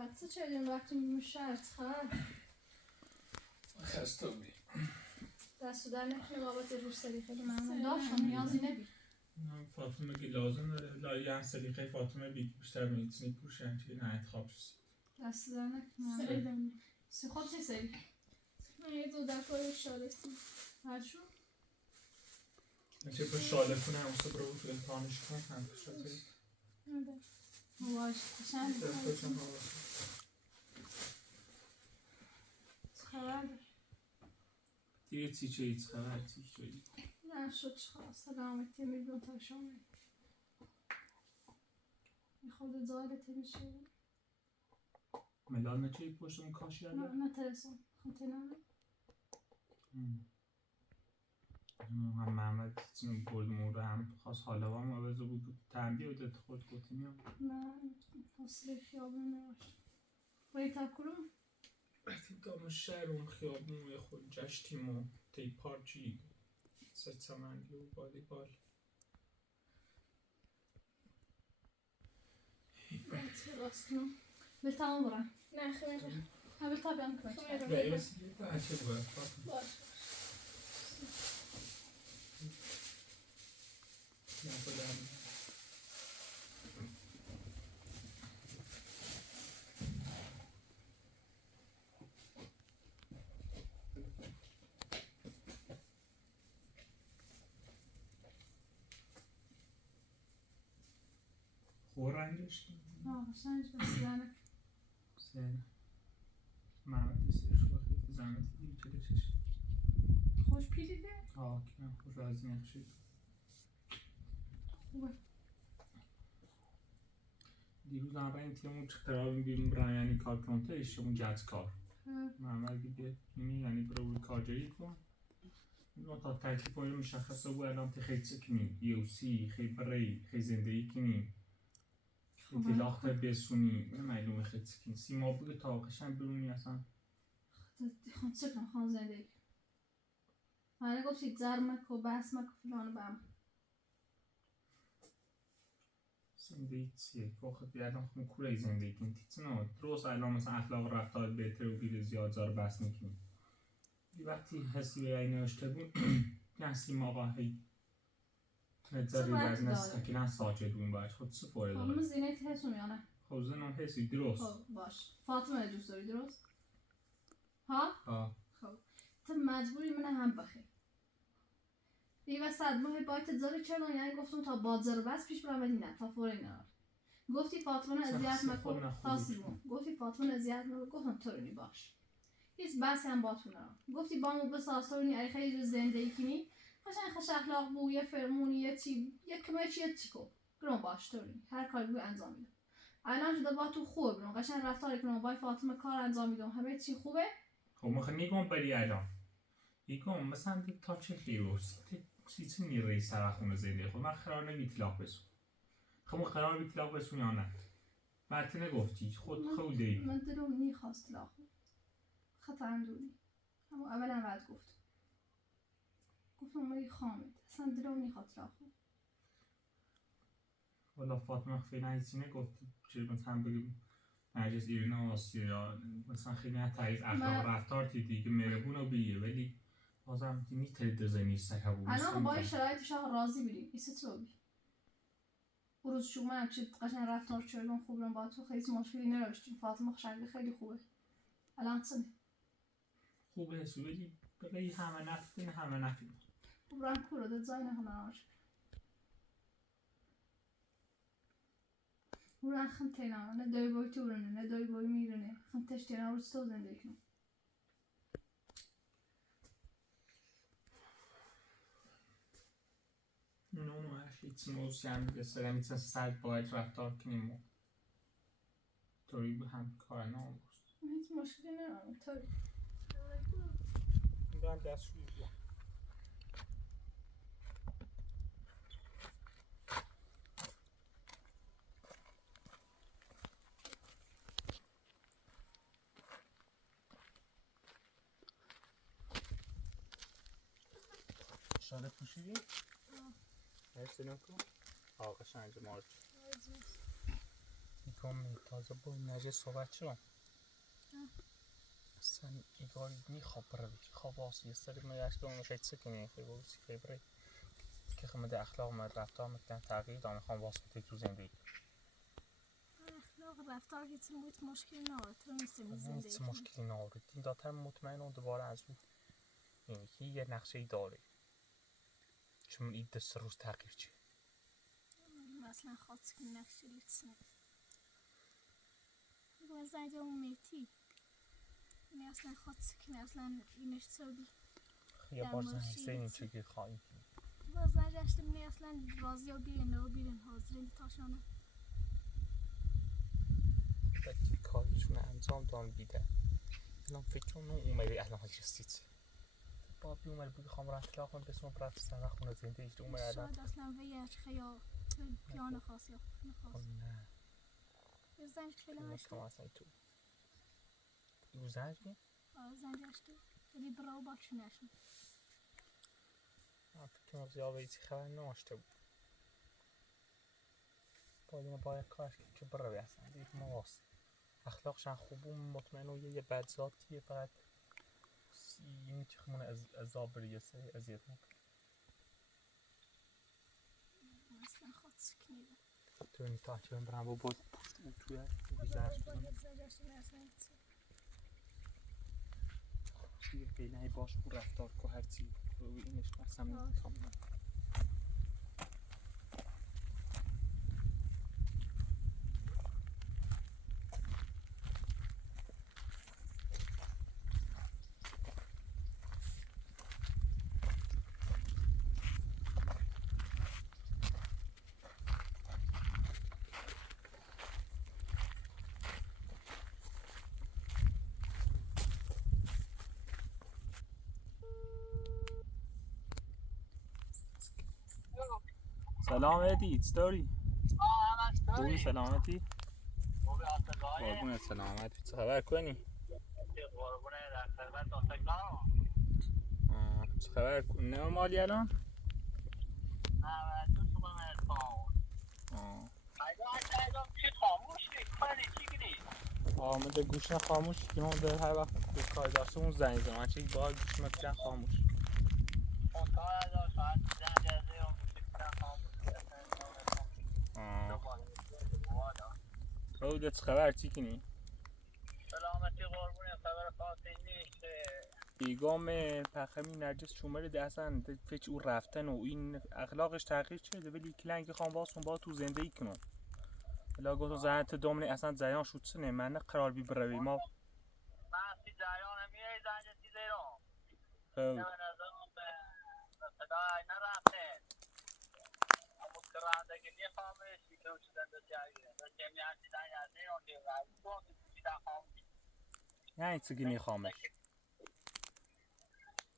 حتی چه وقتی میمون شرط خواهد خسته بی دستو در نکنه بابت روش سلیقه ممنون داشتم نیازی نبی فاطمه که لازم داره لایه هم سلیقه فاطمه بیشتر میتونی پوشن که نه انتخاب شد دستو در نکنه سی خود سی سری من یه دو دکای شالسی هرشو من چه پر شاله کنه همون صبح رو تو امتحانش کنم هم شد زید مواش کشن خبر دیگه چه ایت خبر تیش جایی نه شد چخواه سلامتی میدون تا شامه خود زاله میشه ملال نچه پشت اون کاشی نه نه ترسم خونتی نمه هم محمد چون بردمون رو هم خواست حالا هم آوزه بود تنبیه و داد خود گوتی میام نه حاصله خیابون نماشت باید تاکلم وقتی دام شهر اون خیابون خود جشتیم و تی پارچی ست سمنگی و والیبال راست کنم به تمام برم نه خیلی ها به تابیم کنم به رسیدی بچه باید باش نه خودم خور رنگش سنج بسیارم سن محمد دیستش با خیلی زمتی دیگه چه چش خوش پیلیده؟ که من خوش راضی نخشید خوبه دیروز اول این تیمون قرار می‌گیریم برای یعنی کار کنته ایشمون جز کار محمد دیگه اینی یعنی برای کارجایی کن اون تا تکلیف رو مشخصه بود الان خیلی سکنی یوسی خیلی برای خیلی زندگی کنی اطلاق بسونی نه معلومه خیلی سکنی سیما بود تا قشنگ برونی اصلا خود سکن خان زندگی من گفتید زرمک و بسمک و فلان بم زندگی چیه؟ واقعا بیادم خون کوره زندگی کنی تیتنا درست الان مثلا اخلاق رفتار بهتر و بیره زیاد زار بس میکنی وقتی حسی به این نوشته بود یه سیما آقا هی نظری باید نسکیلن ساجد بون باید خود سپوره داره خب زینت حسون یا نه؟ خب زنم حسی درست خب باش فاطمه دوست داری درست؟ ها؟ ها خب تو مجبوری منه هم بخی این وسط ماه باید زاری چرا یعنی گفتم تا بازار بس پیش برم ولی نه تا فوری نه گفتی فاطمه اذیت مکن تا سیمون گفتی فاطمه اذیت مکن گفتم تورنی باش هیچ بحثی هم باتون نرم گفتی با مو بساز تورنی ای خیلی زندگی کنی قشنگ خوش اخلاق بو یه فرمونی یه چی یه کمچ یه چیکو گرام باش تورنی هر کاری بو انجام میدم الان شده با تو خوب برون قشنگ رفتار کنم با فاطمه کار انجام میدم همه چی خوبه خب مخ میگم بری الان میگم مثلا دیگه تا چه خیروس چیزی نیری سر خونه زندگی خود من قرار نمیطلاق بسون خب قرار بیطلاق بسون یا نه بعد نگفتی خود خودی من دلم میخواست طلاق خطا اندونی اما اولا بعد گفتم ما یه خامد اصلا دلم میخواد طلاق والا فاطمه خیلی هیچی نگفتی چه مثلا بگیم نرجس ایرنا آسیا یا مثلا خیلی تایید اخلاق رفتار تیدی که مهربون و بیه ولی بازم میتونید دزنی سکبون الان با این شرایطش راضی بریم ایست رو بی بروز شما هم چه قشنگ رفتار چردون خوب رم با تو خیلی مشکلی نداشتیم فاطمه خشنگی خیلی خوبه الان چنه خوبه ولی بقیه همه نفت همه نفت خوب رنگ کورو داد زای نه همه ورن خم تینا نه دای بای تو ورنه نه دای بای میرنه خم تشتینا رو ستو زنده کنم نه هیچ موضوعی هم دیگه سرم میتونم سرد باید رفتار کنیم و طوری هم کار ناموست هیچ مشکلی ندارم طوری دارم دست روی بیا شاله پوشیدی؟ مرسی نکن آقا شنج مارد دیگه تازه با نجه صحبت شدم اصلا ایگار میخواب بروی خواب واسی یه سری میگشت اون شاید سکنی خیلی بروسی خیلی بری که خمده اخلاق مد رفتار مکتن تغییر دام میخوام واسطه تو زندگی اخلاق رفتار هیچ مشکلی نداره تو نیستیم زندگی هیچ مشکلی نداره این داتر مطمئن اون دوباره از اون یعنی که یه نقشه ای داره چون این دست روز تغییر چیه مثلا خاطر که نقشه لیتسن باز نجا اون میتی این اصلا خاطر که اصلا اینش سودی یه بار زنگ سینی چگه خواهی باز نجاشتم نی اصلا راضی ها بیرن حاضرین تاشانه بچه کارشون انجام دان بیده الان فکر کنم اومده الان جستید بابی اومده بگه خواهم رفت اطلاق من بسیم برفت سر خونه زنده ایشت اومده الان شاید اصلا ویش خیال پیانه خاص یا نخواست نه یه زنج فیلم اشته اصلا تو او زنج نی؟ زنج اشته ولی براو باکشون اشته من فکر کنم زیاد ویزی خبر ناشته بود باید کارش که بروی اصلا دید مواست اخلاقشان خوبون مطمئن و یه بد ذاتیه فقط اینی که خمونه عذاب بری یه سری اذیت نکنه اصلا خاطر که نیده تو این تحتی هم برم با باز پشت او توی بیزرش بزنم چیه خیلی باش خود رفتار که هرچی روی اینش قسم نمیتونم سلام ادی ستوری خوبی سلامتی قربونت سلامتی چه خبر کنی چه خبر نه مالی الان آمده گوشم خاموش که من در هر وقت به کار داشته اون زنگ زمان چه باید گوشم بکن خاموش او ده چه خبر چی کنی؟ سلامتی قربونه خبر خاصی نیست ایگام پخمی نرجس شماره ده اصلا فچ او رفتن و این اخلاقش تغییر شده ولی کلنگ خواهم باسون با تو زندگی کنم ولی گفتم زنت دومنی اصلا زیان شد سنه من قرار بی بروی ما محسی جریان میای زنجتی زیرون نه من از اون به صدای نرفته اما کرندگی نیخوامش بیتون شدن دو جاییه دو جمیعتی زنج از زیرون که رایدون که در خاموش یعنی چگی نیخوامش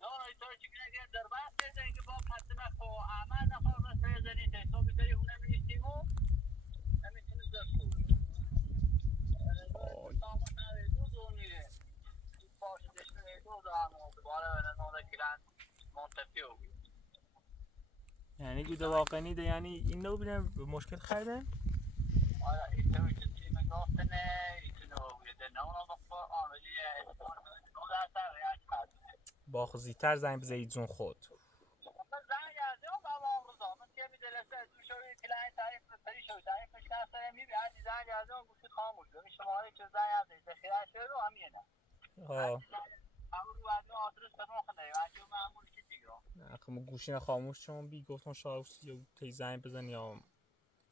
نه اینطور که میگه در بحث دیدن که با قسمت خو عمل نخواه رسه زنیده تو بیتاری اونه میشتیمو نمیتونی دستو سامن نویدو دونیه باشه دشتن ایدو دانو دوباره نوده کلن منتفیو یعنی گوده واقع نیده یعنی این نو بینم مشکل خیده؟ آره ایتوی که تیم گفتنه ایتونو بیده نونو بخور آمدیه نو در سر ریاش خواهده با خزیتر زنگ بزهید زون خود من زنگ از اون با آمروزا من که میدلسته از اون شوی کلانی تعریف سری شوی تعریفش کنسته میبی هرچی زنگ از اون گوشت خاموش بمی شماره چه زنگ از این ذخیره شده رو همینه همون رو از اون آدرس به مخنه و جو معمول کی دیگرم اخم گوشی خاموش چون بی گفتم شاید تی زنگ بزن یا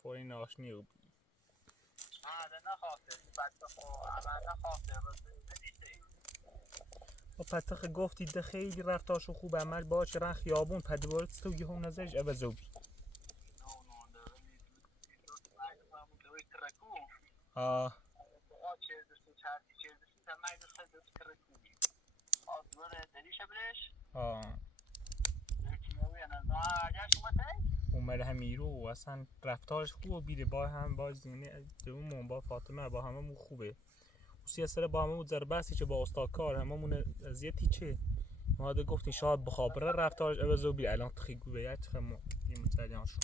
فوری ناشنی و بی ده نخواسته بچه خو عمل نخواسته نیسته و پتخ گفتی ده خیلی رفتاشو خوب عمل باشه رن خیابون پدوارت تو یه هم نظرش عوضو بی آه آه اومده همیرو و اصلا رفتارش خوبه بیره با هم باز دونه دومون با فاطمه با هممون خوبه اسی اصلا با هممون ضربستی چه با استاد کار هممون اذیتی چه ما ده گفتین شاید بخابره رفتارش عوضو بی الان تخیگو بیاد خمو این متعلیان شد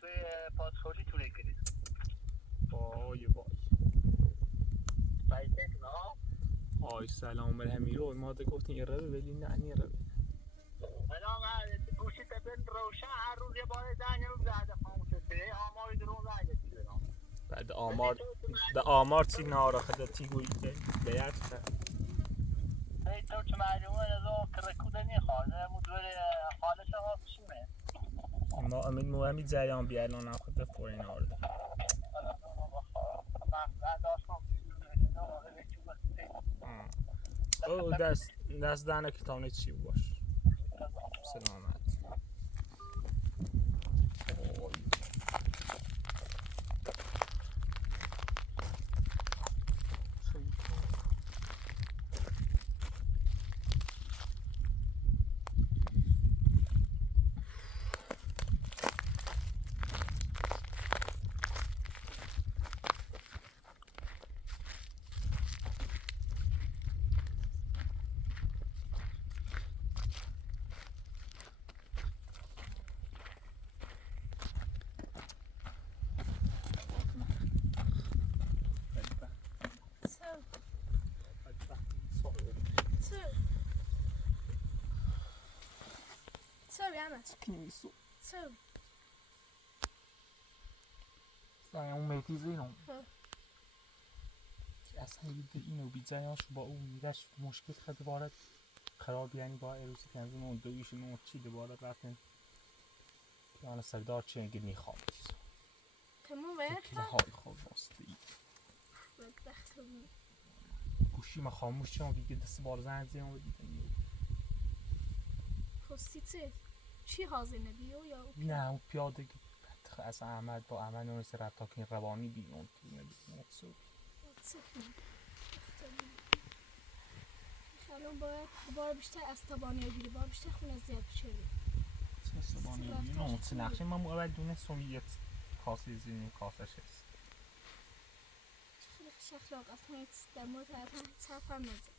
توی پاسخوری تو نگیرید آی سلام الهمیرو ما ده گفتیم یه ربه ولی نه این ربه الان گوشی تبین روشن هر روز یه بار زنگ زده خاموشه تی آمار درون زنگ دیدم بعد آمار تی نارخه تی گویی بیاد تو چه معلومه از اون کرکوده نیخواد مدور خالص آفشونه ما امید مهمی جریان بیالان خود فورین آورده او دست دهنه کتانه چی باش سلامت Co? Co? اون مهدیزه اینو اصلا اینو بیجایاش با اون میدهش مشکل خیلی بارد خراب یعنی با ایروسی کنزون اون دویش اون چی دوباره رفتن یعنی سردار چی اگه میخوام تمام وقت کله های خواب باستی گوشی ما خاموش چون دیگه دست بار زنگ زیم و دیدن خواستی چی حاضر نبیو یا نه اون پیاده از احمد با احمد نونست رفت تا که روانی بیرون که نبیدن اکسو الان باید بار بیشتر از تابانی ها گیری بار بیشتر خونه زیاد بشوری چه سبانی بیرون چه نقشه من اول دونستم یه کاسه زینی کاسش هست خیلی شخلاق اصلا هیچ در مورد هیچ حرف هم نزد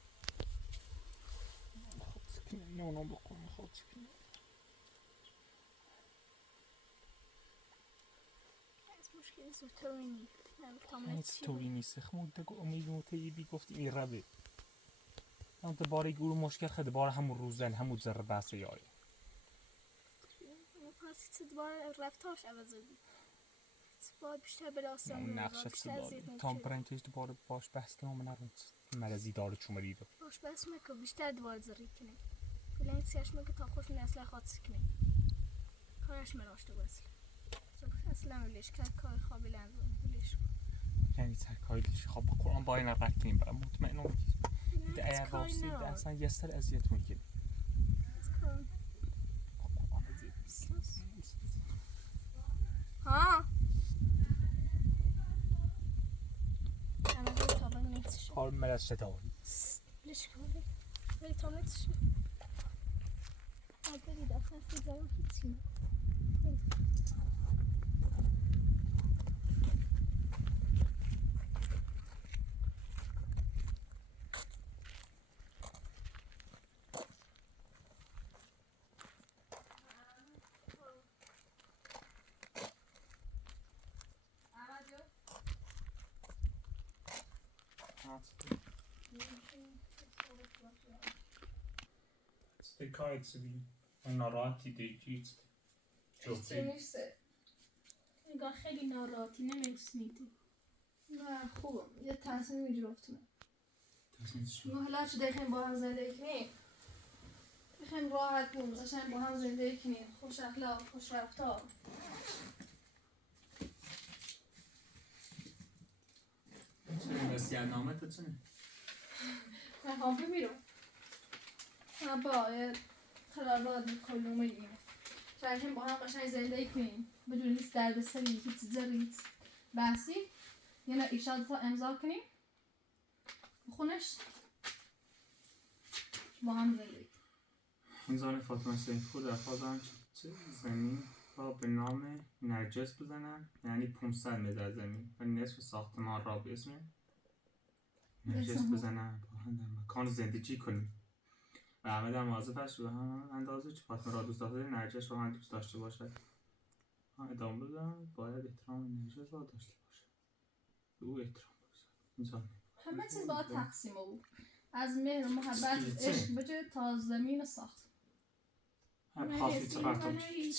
خود سکنه نونم بکنم خود سکنه از مشکل زودتر اینی هیچ طوری نیست خمود دگو امیدون تیبی گفت این ربه من دوباره گروه مشکل خیلی بار همون روزن همون ذره بحث یاری فاسیت دوباره رفتارش عوض شد باید بیشتر به داستان نقشه تا برنتش دوباره باش بحث کنم من نرم مرزی داره چومری دو باش بحث میکنم بیشتر دوباره زری کنه بلند سیاش میگه تا خوش نسل خاطر کنه کارش مراشته واسه اصلا ولیش کار خوابی لازم ولیش یعنی تکایلش خواب بکنم با این رد کنیم برم مطمئنم ده اگر راستی ده اصلا یه سر اذیت میکنه ها انا غير طبعا نتش کار ملز شتاوی ليش كوري غير طبعا نتش هذا دافع في زاوية كتير کارت سبیل ناراحتی دیگیت چی نیسته نگاه خیلی ناراحتی نمیسنیدی نه خوبم یه تصمیم گرفتم تصمیم چی؟ ما حالا چه دقیقیم با هم زندگی کنیم بخیم راحت بوم قشنگ با هم زندگی کنیم خوش اخلاق خوش رفتار چه وصیت نامه تو چه؟ من هم بمیرم من باید قرارداد کلوم بگیریم شاید با هم قشنگ زندگی کنیم بدون هیچ دردسری هیچ زری هیچ بحثی یه نه ایشاد تا امضا کنیم بخونش با هم زندگی اینزان فاطمه سیدپور در خواهدن چه زمین را به نام نرجس بزنن یعنی 500 متر زمین و نصف ساختمان را به اسم نرجس بزنن با هم در مکان زندگی کنیم و همه در موازفش به هم اندازه چه فاطمه را دوست داشته نرجس را هم دوست داشته باشد ادامه بدن باید احترام نرجس را داشته باشد به او احترام بگذارد اینزان همه چیز باید تقسیم بود از مهر و محبت عشق بجه تا زمین ساخت. هم خاصی ترکتم.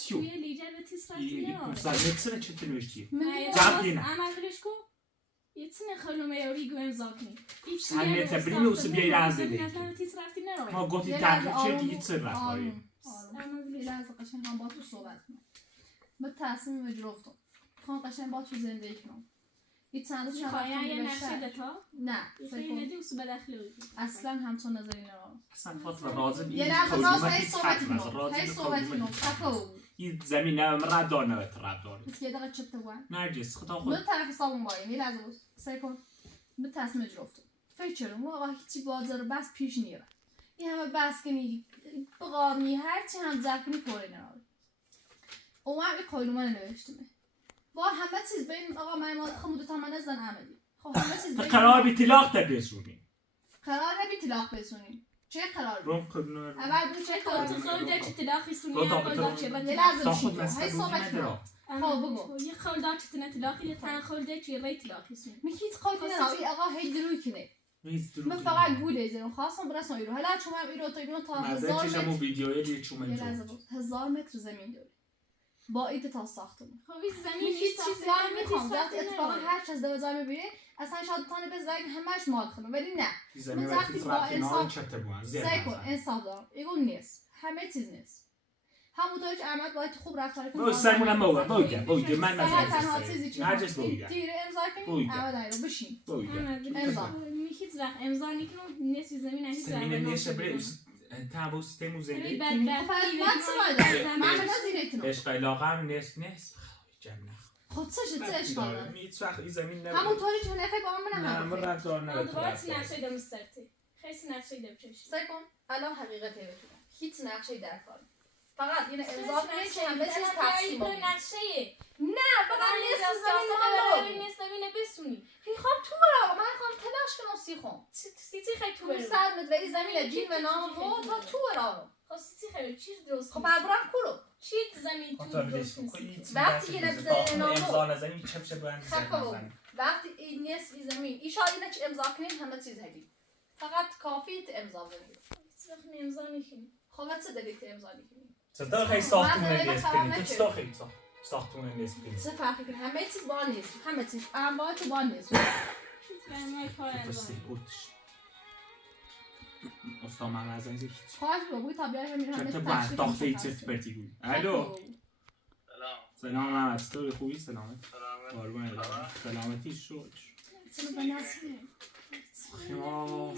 توی لیجر به تیز رفتی نه. 500 متر چه نوشتی؟ من جابینه. عمل بلش کو. یتنه خلومه یاری گو امضا کنی. Sen teprini o bir razı değil. تیز رفتی نه. ما گفتی تعریف چه دیگه چه رفت یه لحظه قشنگ هم با تو صحبت کنم. من تصمیم بگرفتم. خواهم قشنگ با تو زندگی کنم. این چند روز خواهی یه نقشه دتا؟ نه. خیلی ندی و سو بداخله بودی. اصلا همچون نظری نرام. اصلا فاطمه راضی یه لحظه راست هی صحبت کنم. هی صحبت کنم. شکو. این زمینه مرد دانه تراب داره. یه دقیقه چپته وان. نرجس خدا من خود. طرف حسابم بایم. یه لحظه سکون. من تصمیم گرفتم. فکر کنم آقا هیچی بازار بس پیش نیره. این همه بس کنی بقامی هرچی هم زکنی پره نرام. اومد این کایلومان نوشتمه. با همه چیز بین آقا من خمود تا من نزن عملی. خب همه چیز بین قرار به طلاق تبسونی. قرار به طلاق بسونیم. چه قرار؟ روم خدمت. اول بود چه قرار؟ خالده چه طلاقی سونی دو تا هم خالده چه یه بند لحظه خود بشید. هی صحبت کنم. خب بگو. یه خالده چه تنه طلاقی تن خالده چه ری طلاقی سونی. من هیچ قایدی نرایی آقا هی دروی کنه. من فقط گوله زیرم خواستم برسم ایرو. حالا چون من ایرو تا ایرو تا 1000 مزه چشمو متر. ویدیویی لیه چومن یه جو. لحظه بود. 1000 متر زمین داره. با ایت تا ساختم. خب این من زمین هیچ چیزی نمیخوام. وقتی اتفاقا هر چیز دوازده میبینه اصلا شاید تانه بزنگ همش مال کنم ولی نه. زمین من وقتی وقتی با طرف انسان- نان چته بوان. سعی کن انصاف دارم. ایگو نیست. همه چیز نیست. همونطوری که احمد باید خوب رفتار کنه. بو سرمونم بوده من فقط تنها نزدیک. چیزی که نرجس بوده. تیر امضا کنی بوده. احمد ایرو بشین. بوده. امضا. می هیچ وقت امضا نکنم نصف زمین هیچ وقت زمین نیست بره تابو سیستم زندگی. من چه باید من نزدیک عشق علاقه نیست جنه. خود چه اشکال داره؟ هیچ وقت این زمین نبود. همونطوری که نفع با من نه هم من رفت دار من دوباره نبود. نقشه دم استرتی خیلی نقشه دم چش سعی کن الان حقیقت بتونم هیچ نقشه‌ای در کار فقط این امضا کنید که همه چیز تقسیم بود نقشه نه فقط نیست زمین رو نیست زمین بسونی خواهم تو برام من خواهم تلاش کنم سیخم سیتی خیلی تو تو سر متولی زمین دین و نام بود تا تو برام خب سیتی خیلی چی درست خب برام کلو چی زمین تو درست وقتی یه نبزه نامو امضا نزنی چپ باید خب وقتی این نیست این زمین این شاید اینه که امضا کنیم همه چیز هدی فقط کافیه امضا کنیم وقتی امضا میکنی خب چه دلیل که امضا کنیم صدا خیلی ساختمون نیست کنی تو صدا خیلی ساختمون نیست کنی چه فرقی کنه همه چیز با نیست همه چیز انواع تو با نیست من کار انجام استاد من از اینجا خواهش بگوی تا بیای همین همه چطور باید تاخته ای چت برتی گوی الو سلام از تو خوبی سلامت قربان سلامتی شد چرا به نسل ما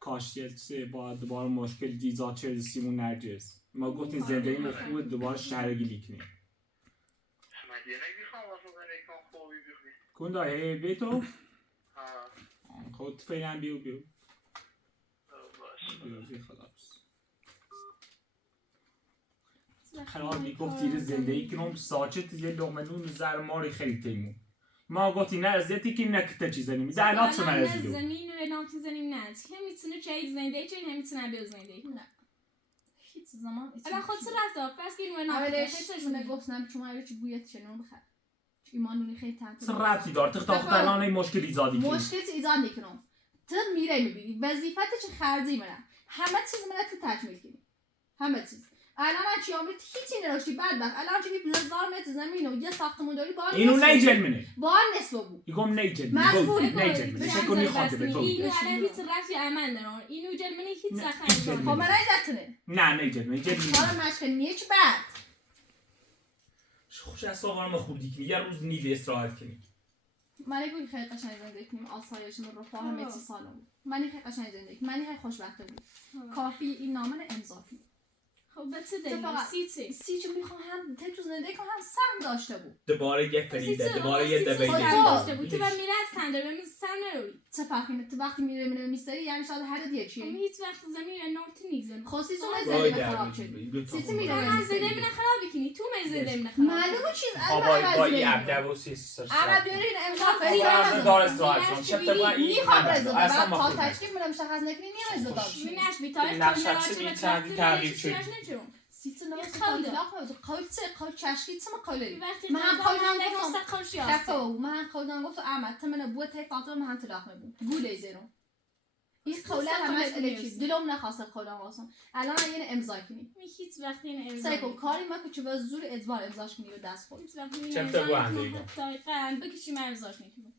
کاشتی با دوباره مشکل دیزا چلسیمون نرجس ما گفتیم زندگی ما خوبه دوباره شهرگیری کنیم کن داره بی تو؟ خود فعلا بیو بیوزی خلاص قرار میگفت تیر زندگی کنم ساچت یه لغمنون زر ماری خیلی تیمون ما گفتی نه ازیتی که نکته چیزا نمی زنات چه من ازیدو زمین و اعلام زنیم نه هم میتونه چه زنده چه هم میتونه بیو زنده نه هیچ زمان الان خود چه رفت فرض کنیم اعلام اولش من گفتم شما اگه چی بویت چنون بخیر ایمانونی خیلی تنت سرعتی دار تخت الان این مشکل ایجادی کنی مشکل ایجاد میکنم تو میره میبینی وظیفت چه خرجی منه همه چیز منه تو تکمیل کنی همه چیز الان من چی آمد هیچی نداشتی بدبخت الان چه 1000 متر زمین و یه ساختمون داری با اینو نیجل منه با نصف بود میگم نیجل مجبور نیجل منه چه کنی خاطر به تو اینو الان هیچ رفتی امن دارم اینو جل منه هیچ رخ خب من نجتونه نه نیجل منه جل حالا مشکل نیچ بعد خوش از ساغرم خوردی کنی یه روز نیل استراحت کنی من خیلی قشنگ زندگی کنیم آسایش من رو فاهم همه چی سالم بود من خیلی قشنگ زندگی من خیلی خوشبخته بود کافی این نامه امضا کنی خب به چه دلیل سی چه میخوام هم تو زندگی کنم هم سهم داشته بود دوباره یه فریده دوباره یه دبیده داشته بود تو و میره از تنده به سهم نروی چه فرقی تو وقتی میره میستری یعنی شاید هر دیگه چیه هیچ وقت زمین نامت نیزن خاصی تو زندگی خراب شد سیتی میره من زنده من خراب بکنی تو من زنده من خراب معلومه چیز با این عبده و سیستر عرب بیاری این امضا فرید دار استراحت کن چه تو این میخوام رضا بعد تا تشکیل میرم مشخص نکنی نیاز داشت من نش بیتای نقشه چی تغییر شد سیت نه یه قول قول. لاخ قول چه قول چشکی چه قولی وقتی من هم قول نگفتم نگفتم قول شیاسته خفو من هم قول نگفتم احمد تمنه بود تی فاطمه من هم تلاخ میبود گوله زیرو این قوله همش الکی دلم نخواست قول نگفتم الان یه امضا کنی هیچ وقتی این امضا سعی کن کاری ما که چه به زور ادوار امضاش کنی و دست خود هیچ وقتی این چه امضا بگوینده نکنم. ایگان؟ دقیقاً بکشی من امضاش میکنم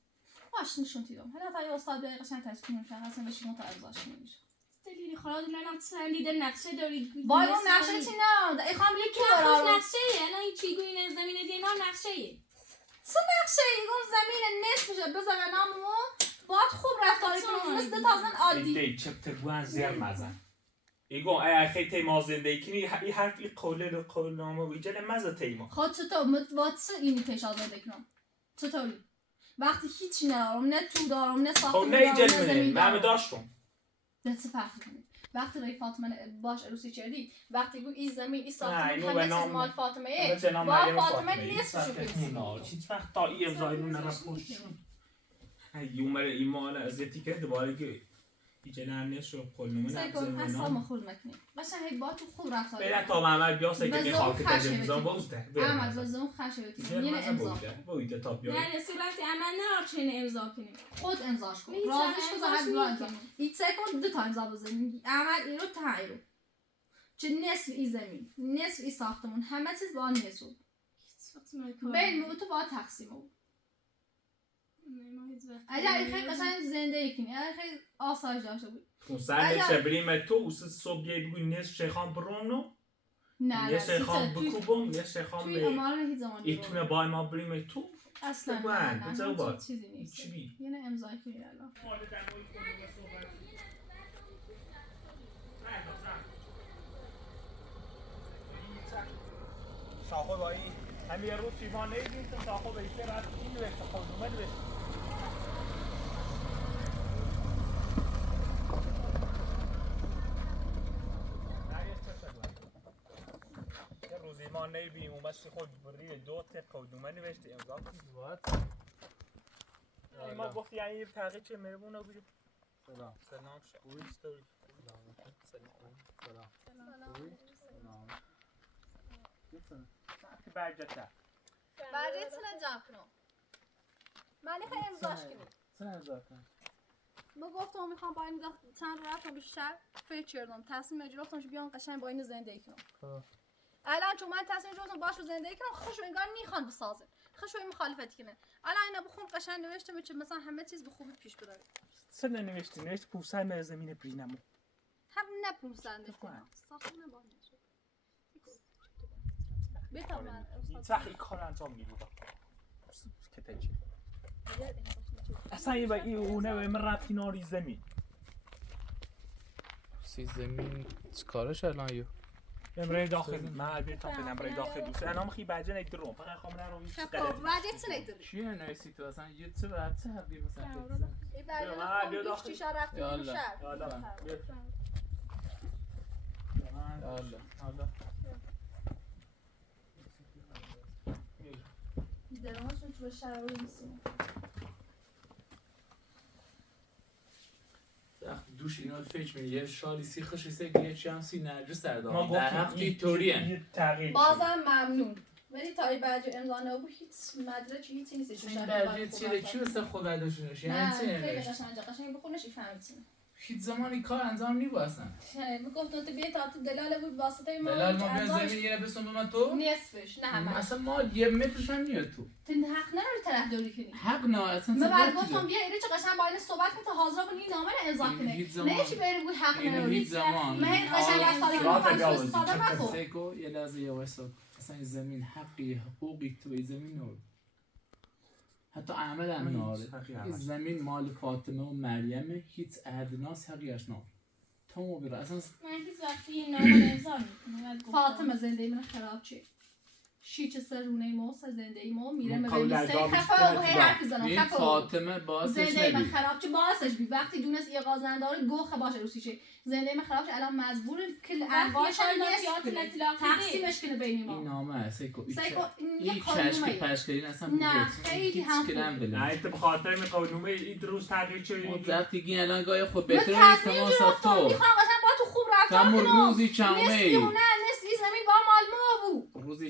باش نشون تیدم حالا تا یه استاد به قشنگ تشکیل میشه اصلا بشین تا امضاش نمیشه دلیلی خلاص نه سندیده نقشه داری وای اون نقشه چی نه ایخوام یکی خوش برام نقشه ای الان این چی گوینه زمینه دینا نقشه ای چه نقشه ای اون زمین نصف میشه بزن نامو باید خوب رفتاری کنم مثل تازن عادی ایده چپت گوان زیر مزن ایگون ای خیلی ما زندگی کنی این حرف این قول نامه ویجل مزه تیما خود چطور متواتر اینی پیش آزاده کنم چطوری وقتی هیچی ندارم نه تو دارم نه خب ساختمون نه دارم ایجل نه منه زمین من دارم داشتم نه چه فرق میکنه وقتی روی فاطمه باش عروسی چردی وقتی گو این زمین این نه، ساختمون اینو همه به چیز نام- مال فاطمه همه چه نام با مریم فاطمه نصفشو برسی هیچ وقت تا این امضای رو نرفت ای اومد ایمان ازیتی که دوباره که ایجل هم نشو قول نامه سعی نبزه کن اصلا نام مخول مکنی باشه هی با تو خوب رفتاری بله تا محمد بیاسته که بزن میخواد که خشم تجمزان بگیر. بازده احمد واسه اون خشبتی یه امضا بایده تا بیایی نه صورت عمل نه چین امضا کنیم خود امضاش کن هیچ رازش وقت کن امضاش زحمت بلند نمی‌کنم. این سعی کن دو تا امضا بزنی احمد این رو تا این رو چه نصف این زمین نصف این ساختمون همه چیز با نصف بین مو تو با تقسیم بود اگر این خیلی قشنگ زنده کنی اگر خیلی آسایش داشته بود سر نشه بریم تو اوس صبح یه بگوی نصف شیخان برونو نه یه نه شیخان توی بکوبم یه شیخان توی به امار هیچ زمانی ایتونه بای ما بریم تو اصلا بگو نه بگو نه بگو. همچین چیزی نیست چی؟ یه نه امضای کنی الان شاخو بایی همین یه روز فیمان نیدیم تو شاخو بیسته رفت این نوشته خودمه نوشته یه روزی ما نیبیم اومد خود بری دو تا قدومه نوشته امضا کنیم ما گفت یعنی یه تغییر چه مرمون رو بگیم سلام سلام خوبی چطوری سلام برجته برای چه نجام کنم من خیلی امضاش کنم چه امضا کنم ما گفتم میخوام با این چند رو رفتم بیشتر فکر کردم تصمیم گرفتم که بیام قشنگ با این زندگی کنم الان چون من تصمیم گرفتم باهاش زندگی کنم خوشو انگار میخوان بسازن خوشو مخالفت کنه الان اینا بخون قشنگ نوشته میشه مثلا همه چیز به خوبی پیش بره چه ننوشتی نوشت پوسای من زمین پرینمو هم نپرسنده کنم ساخته نباید نشد بتا من سخت این کار انجام میدم که تنچه اصلا این اونه به من رفتی ناری زمین سی زمین چیکارش الان یو امرای داخل من بیت تا امرای داخل دوست انا خی بجا نیدرم فقط خام نرو خب وجه چه نیداری چیه نویسی تو اصلا یه چه بعد چه حبی مثلا این برای خب بیش چیشا رفتی بیرو شهر حالا حالا درماشون تو شهر رو نیستیم دوش اینا فکر می یه شالی سیخش ریسه که یه چانسی نرجس در ما دارم در هفتی طوریه بازم ممنون ولی تا این برجه امضا نبود هیچ مدرکی هیچی نیستش این درجه چیه چی مثل خود داشونش نه یعنی چی خیلی نوشت قشنگه بخونش فهمیدین هیچ زمانی کار انجام نیبو اصلا میگفت تو بیا تا تو دلاله بود واسطه ما دلال ما بیان زمین یه بسون به من تو نصفش نه همه اصلا ما یه مترش هم نیاد تو تن حق نداره طرفداری کنی حق نه اصلا من بعد ثبات گفتم بیا اینا چه قشنگ با این صحبت کنی تا حاضر کنی این نامه رو امضا این کنه هیچ زمان. نه چی بری بود حق این نداری هیچ زمان من این قشنگ از کاری آه، کنم آه، استفاده نکن سیکو یه لحظه یه وایسا اصلا این زمین حقی حقوقی تو این زمین نور حتی احمد هم ناره این زمین مال فاطمه و مریم هیچ اردناس حقیقش نار تو مو بیرا اصلا من هیچ وقتی این نامه امضا میکنم فاطمه زنده من خراب چی شیچ سرونه ما زنده ما میره من قول مبلیسه اعدام خفا و هی بیشتر حرف زنم این خفا فاطمه باعثش زنده من نبید خراب چه باعثش بی وقتی دونست یه قازندار گوخه باشه روسی چه زنده من خراب چه الان مجبوریم کل انواعش تقسیمش کنه بین این ما نامه سیکو سیکو این یه چشک قانونه پشکرین اصلا نه، بود. خیلی هیچ هم کلم خوبه. بله نه ایت بخاطر می قانون این روز تغییر چه ما زدگی الان گاهی خود من بهتره تصمیم تماس گرفتم تو میخوام قشنگ با تو خوب رفتار تمام کنم روزی نصفی چمه و نه نصفی زمین با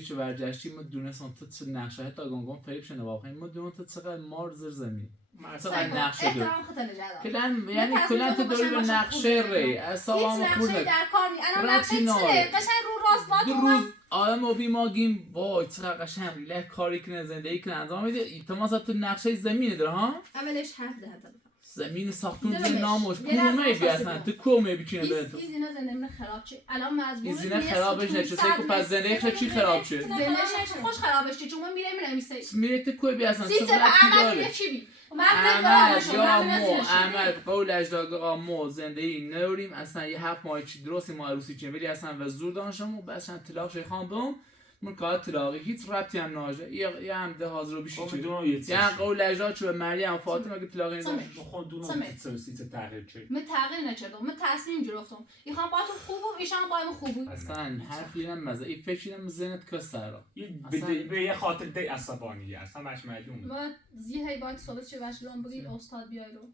چه ورجشتی ما دونستان تو چه نقشه تا گونگون فریب شنه واقعا ما دون تو چقدر مار زر زمین مثلا نقشه دو احترام خاطر جدا کلن یعنی کلن تو داری به نقشه ری اصلا هیچ خود نقشه در کار نی الان نقشه ربطی نداره. چیه قشنگ رو راست با دو تو روز آدم و بیماگیم وای چقدر قشنگ ریله کاری کنه زندگی کنه انجام میده تماس تو نقشه زمین داره ها اولش حرف ده زمین ساختون دلمش. زیر ناموش یه لحظه کومه احساس بیاسن کن. تو کومه بیچینه بره تو ایزینا زندگی خراب چه الان مجبور ایزینه خرابش نشه سه کو پس زندگی چی خراب شه زندگیش خوش خرابش چه چون میره میسه میره تو کوی بیاسن سیت به عمل چی بی احمد یا مو احمد قول اجداگا مو زندگی نوریم اصلا یه 7 ماه چی درست ما عروسی چه ولی اصلا و زور دانشمو بس طلاق شیخان بم مرکات طلاقی هیچ ربطی هم ناجه یه هم ده حاضر بیشی چه یعنی قول اجدا چه مریم و فاطمه که طلاقی نداشت خود دونو سیت تغییر چه من تغییر نکردم من تصمیم گرفتم ایشان با تو خوبم ایشان با من خوبم اصلا حرفی نمیزه این فکرم زنت کسرا به یه خاطر دی عصبانیه اصلا مش معلومه ما زیر هی باید صحبت چه وجلون بگی استاد بیای رو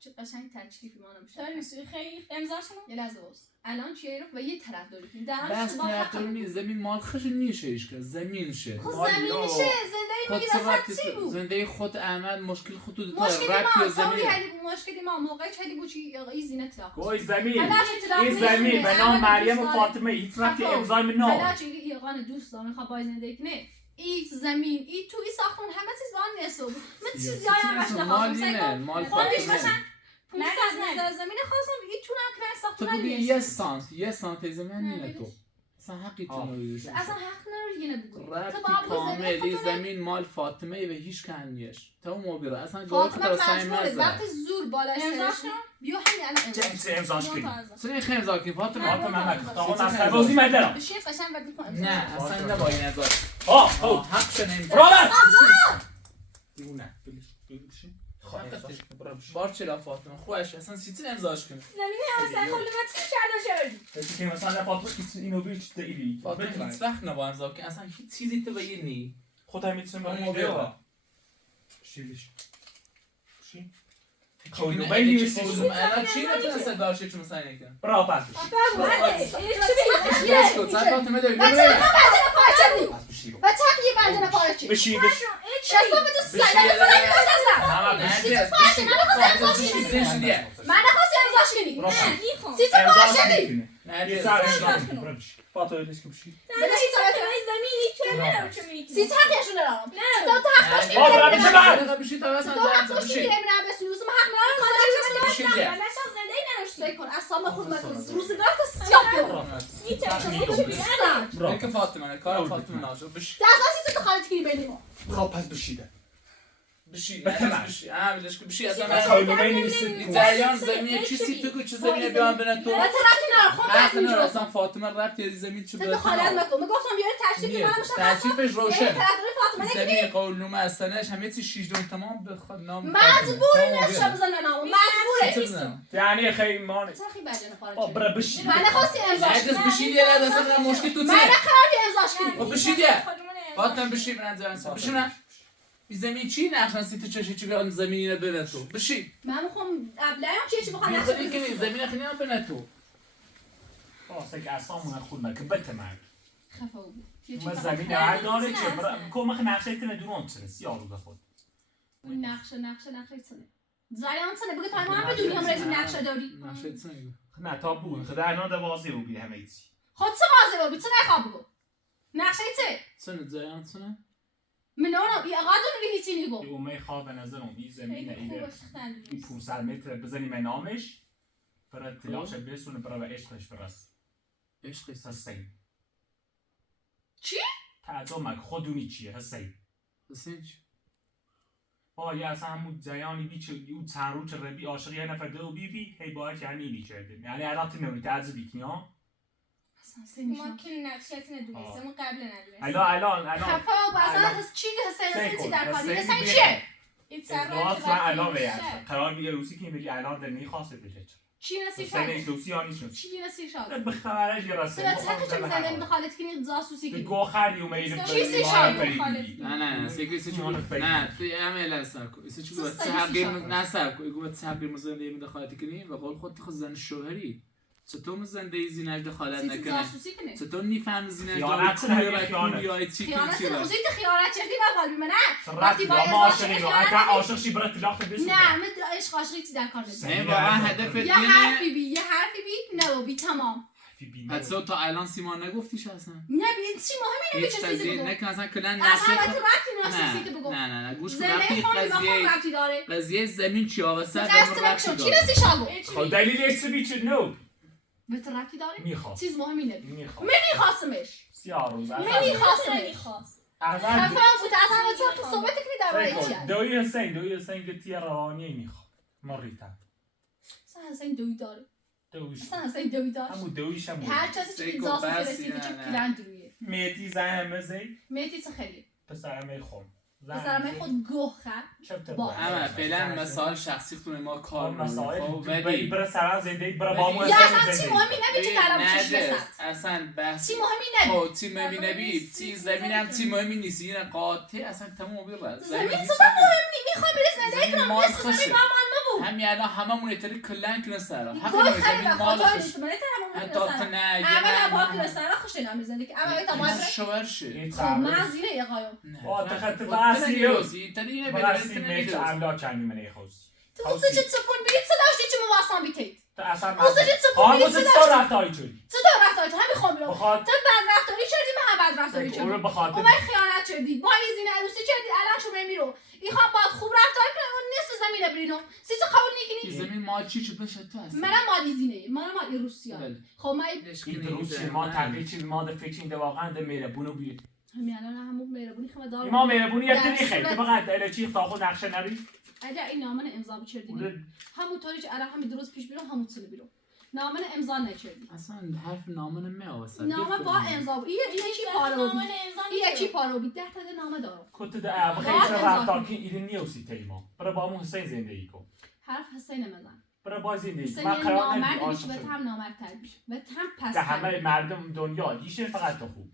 چه قشنگ تشریفی ما نمیشه داری نیستی خیلی امضاشون یه لحظه واسه الان چیه رو و یه طرف داری که در بس طرفدار نیست زمین مال خش نیشه ایش که زمین شه خب زمینشه زندگی میگه وسط چی بود زندگی خود احمد مشکل خود تو تا مشکلی ربط ما یا زمین مشکلی ما موقعی چه بود چی این زینت لا گوی زمین حالا این زمین به نام مریم و فاطمه هیچ ربطی امضای من حالا نه چه ایران دوست دارم میخواد باید زندگی کنه این زمین این تو این ساختمون همه چیز با هم نیست من چیزی هم باشه مال مال خودش فاطمه باشن 500 زمین خواستم این تو هم کنه تو ساختمون بگی نیست یه سانت زمین نه تو اصلا حقی تو نداری اصلا حق نداری یه نبگو ربطی کامل این زمین مال فاطمه و هیچ کنیش تو موبیره اصلا گفت فاطمه تو سعی مجبوره مزه وقتی زور بالاش امضاشون بیا همین الان جنس امضاش کنی سری خیلی زاکی فاطمه فاطمه محمد خدا اصلا بازی مدرم بشین قشنگ بعد میخوام نه اصلا نباید نزار آه حق شنیم برادر دیونه بلیش بار چرا فاطمه خوش اصلا سیتی امضاش کنه زمینه اصلا کلی من چی کرده شدی کسی که مثلا فاطمه کسی اینو بیچ دایری فاطمه هیچ وقت نباید امضا کنه اصلا هیچ چیزی تو بگی نی خودت میتونی اون با موبیله شیلش شی کونو کونو بینی میسی الان چی نتونسته داشته چون مثلا اینکه برا پس بشی باش کن سر فاطمه داری پس بشی رو بچه یه بردن پاره چی بشی شستم تو سلام من نخواست امضاش کنی میخوام سیت باشدی یه سرش نام برا بشی فاطمه دیش که بشی زمینی تو نمیدونم چه میگی سیت حقشون دارم تو حق داشتی برا بشه بعد بشی تا تو حق داشتی بشی بمیرم به سلوس من حق ندارم بشی دیگه من داشتم زندگی نداشتی فکر کن اصلا خود من روزگار تا سیاه کنم که فاطمه کار فاطمه ناشو بشی دست تو خالت کی بینیم برا پس بشیده بشی بتمن. بشی عملش که بشی اصلا کونو بینی میسی جریان زمین چیزی تو چه زمین بیان بنا تو من طرفی ندارم خب اصلا اصلا اصلا فاطمه ربط یه زمین چه تو به دخالت مکن من گفتم بیاری تشریفی من باشم تشریفش روشن طرفدار فاطمه زمین قولنومه اصلش همه چی 6 دون تمام به خود نام مجبوری نشم بزن نامو مجبوره یعنی خیلی مانه چرا بجنه برا پاره بشی من نخواستی امضاش نجس بشید یه لحظه اصلا مشکل تو من چیه نقراری امضاش کنی خب بشید یه فاطمه بشید به نظر بشینه این زمین چی نقشنسی تو چشی چی بیان زمینی رو بره تو بشید من میخوام ابله‌ام چی بخوام میخوایی که زمین خیلی هم بره تو واسه که اصلا خود نکن بتمن خفه بود ما زمین هر داره چه برا کم نقشه کنه دوران تنسی یارو خود اون نقشه چنه زایان چنه بگو تا ما هم بدونی هم رزی نقشه داری نقشه چی نگو نه تا بود خدا الان دوازه رو بیه همه چی خود چه واضحه بود چه نخواب بگو نقشه چه چنه زایان چنه من اونم یه قادر رو هیچی نگو یه اومه خواب به نظرم این زمینه این خیلی 500 متر بزنی به نامش برای تلاش برسونه برای عشقش برس عشق حسین چی؟ تعظمک خودونی چیه حسین حسین چی یه اصلا همون زیانی بی چه اون تروچ ربی عاشق یه نفر دو بی هی باید یعنی اینی کرده یعنی الان نمی تعذبی کنیا اصلا سنش ما که نقشت ندونستم اون قبل ندونستم الان خفه و اصلا چی حسین چی در کاری حسین حسین چیه؟ این ازدواج و الان بیاد قرار بیه روسی که بگی الان دل میخواسته بشه چی نسی حسین شد؟ ایشوسی یا نیست چی نسی شد؟ به خبرش یه راسته تو چه چه میزنه دخالت کنی جاسوسی به کنی؟ گوخری اومید چی سی شد؟ نه سیگریسی چی نه تو همه لحظه کو ایسه چی گفت حقی نه سر کو گفت حقی مزنده می دخالت کنی و قول خود خود زن شوهری چطور زندگی زینش دخالت سیتی نکنه جاسوسی کنه چطور میفهم زینش خیانت داره نه، خیانت. یا چی خیانت کنی روزی تو خیانت کردی و قلبی منه وقتی با ما ازدواج عاشقیم خیانت اگر کردی؟ عاشق شی برای طلاق بسون نه مثل عشق عاشقی چی در کار نه بزنی واقعا هدفت یه اینه حرفی بی یه حرفی بی نه و بی تمام حتی تا الان سیما نگفتیش اصلا نه بی چی مهمه هیچ نمیشه چیزی قضیه بگو نکن اصلا کلن اصلا نشه باید تو ربطی ناشی چیزی بگو نه گوش کن زندگی ربطی خانمی با خانم قضیه ربطی داره قضیه زمین چی واسه قصد بکشم چی رسی شاگو خب دلیلش چی بیچه نو به تو ربطی داره میخواد چیز مهمی نبی میخواد میخواستمش سیاه روز میخواستمش اول خفه فوت اصلا تو صحبت کنی در برای چیه دوی حسین که تیر روانی میخواد مریتا اصلا حسین دوی داره دویش اصلا حسین دوی داشت همون دویش هم هر کسی که زاسو رسیده چه پیرند رویه میتی زن زی میتی چه خیلی پسر می خون پسر من خود گوه خد با اما فعلا مسائل شخصی خونه ما کار مسائل ولی ولی برای سر زندگی برای با مو یا اصلا چی مهمی نبی چه طلب چیش رسد اصلا بحث چی مهمی نبی چی مهمی نبی چی زمینم چی مهمی نیست این قاطع اصلا تمام بیرد زمین تو مهم نی میخوام برس زندگی کنم مال نصف زمین خشه. با من نبود همین الان هممون اتری کلن کنه سرا گوه حتی خیلی زمین و مال خاطر خوش نیست من تمام حتی میکنم تا نه اول با کنه سر خوش نمی زندگی اما تا ما شوهر شه خب من زیره یه قایم با تخت فاسی فاسی تری اینه برسی بدرسی میچ نمیدرست املا کنی منی خوز تو اوسه چه سکون بیت چه داشتی چه مواسم بیتید تو اصلا اوسه چه سکون بیت چه سال داشتی رفتاری چوری چه دار رفتاری تو همین خوام بیرون بخاطر تو بد رفتاری کردی من هم بد رفتاری اونو کردم بخاطر اون خیانت کردی با ایزین عروسی کردی الان شو میرو این خواب باید خوب رفتار کنه اون نصف زمینه برینو سیسو قبول نیکنی زمین مال چی شد بشه تو هست منم مال ایزینه منم مال روسیا خب من این دروچی ما تقریبا چیز ما ده فکر واقعا ده میره بونو بیه همین الان همون مهربونی خیلی داره ما مهربونی یه در تری خیلی صورت- تو فقط الچی خواهو نقشه نری اگر این نامه امضا بچردی همونطوری که الان همین درست پیش بیرون همون چیزی بیرون نامه امضا نکردی اصلا حرف نامه نمی‌آوسد نامه با امضا این یکی پارو بی این یکی پارو بی 10 تا نامه داره کت ده بخیر رفتار که ایران نیوسی تیما برای با مو حسین زندگی کن حرف حسین مزن برای با زندگی حسین من یه قرار نامرد نمیدی بیش عاشق به شدم هم نامردتر بیش به هم پس که همه مردم دنیا دیشه فقط تو خوب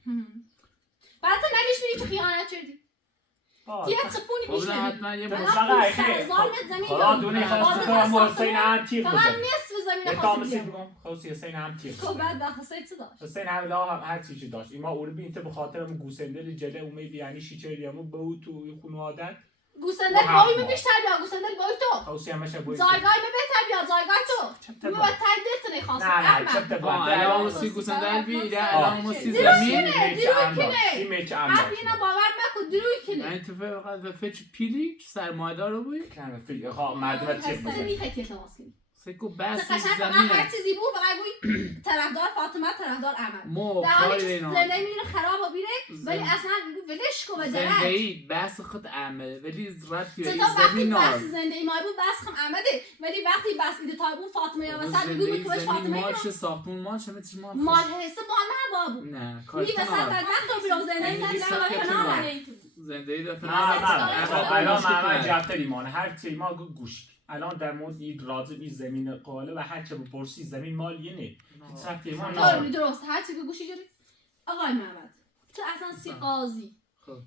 بعد تو نلیش میری تو خیانت کردی یه سپونی بیش خب نمیری حتما یه تو مش فقط ظالم زمین خدا دونه خواست تو هم حسین هم تیر فقط بزن نصف زمین یه خواست تامسی بیام بگم خواستی حسین هم تیر خب بزن بعد با حسین چه داشت حسین هم لا هر چیزی داشت ایما اول بین تو بخاطر هم گوسنده جله اومید یعنی شیچه همو به او تو خانواده گوسندل بایی می بیشتر بیا گوسندل بایی تو خواستی همش بود زایگای می بهتر بیا زایگای تو می باید تای دلت نخواست نه چه الان الان موسی گوسندل بیره آه. الان موسی دروی زمین میچ حرف اینا باور مکن دروی کنه این تو فقط به فچ پیلی سرمایه‌دار رو بود کنه فیل خا مردم چه حسین بزن میخوای تماس کنی سکو تو بس قشنگ فقط زمینه هر چیزی بود فقط گوی طرفدار فاطمه طرفدار احمد مو در حالی کاری که بینا زندگی میره خراب و بیره ولی اصلا ولش کن و درک زندگی بس خود عمله ولی رفتی چطور وقتی زمین بس نار زندگی ما بود بس خم احمده ولی وقتی بس ایده تا بود فاطمه یا وسط میگو میکنش فاطمه مالش ساختمون مالش همه چیز مال مال حسه مال نه بابو نه می وسط بدبخت و بیرون زندگی زندگی دفعه الان محمد جعفر ایمان هر چی ما گوش الان در مورد این رازم این زمین قاله و هر چه بپرسی زمین مال یه نه صرف ایمان طوری درست هر چی که گوشی جوری آقای محمد تو اصلا سی قاضی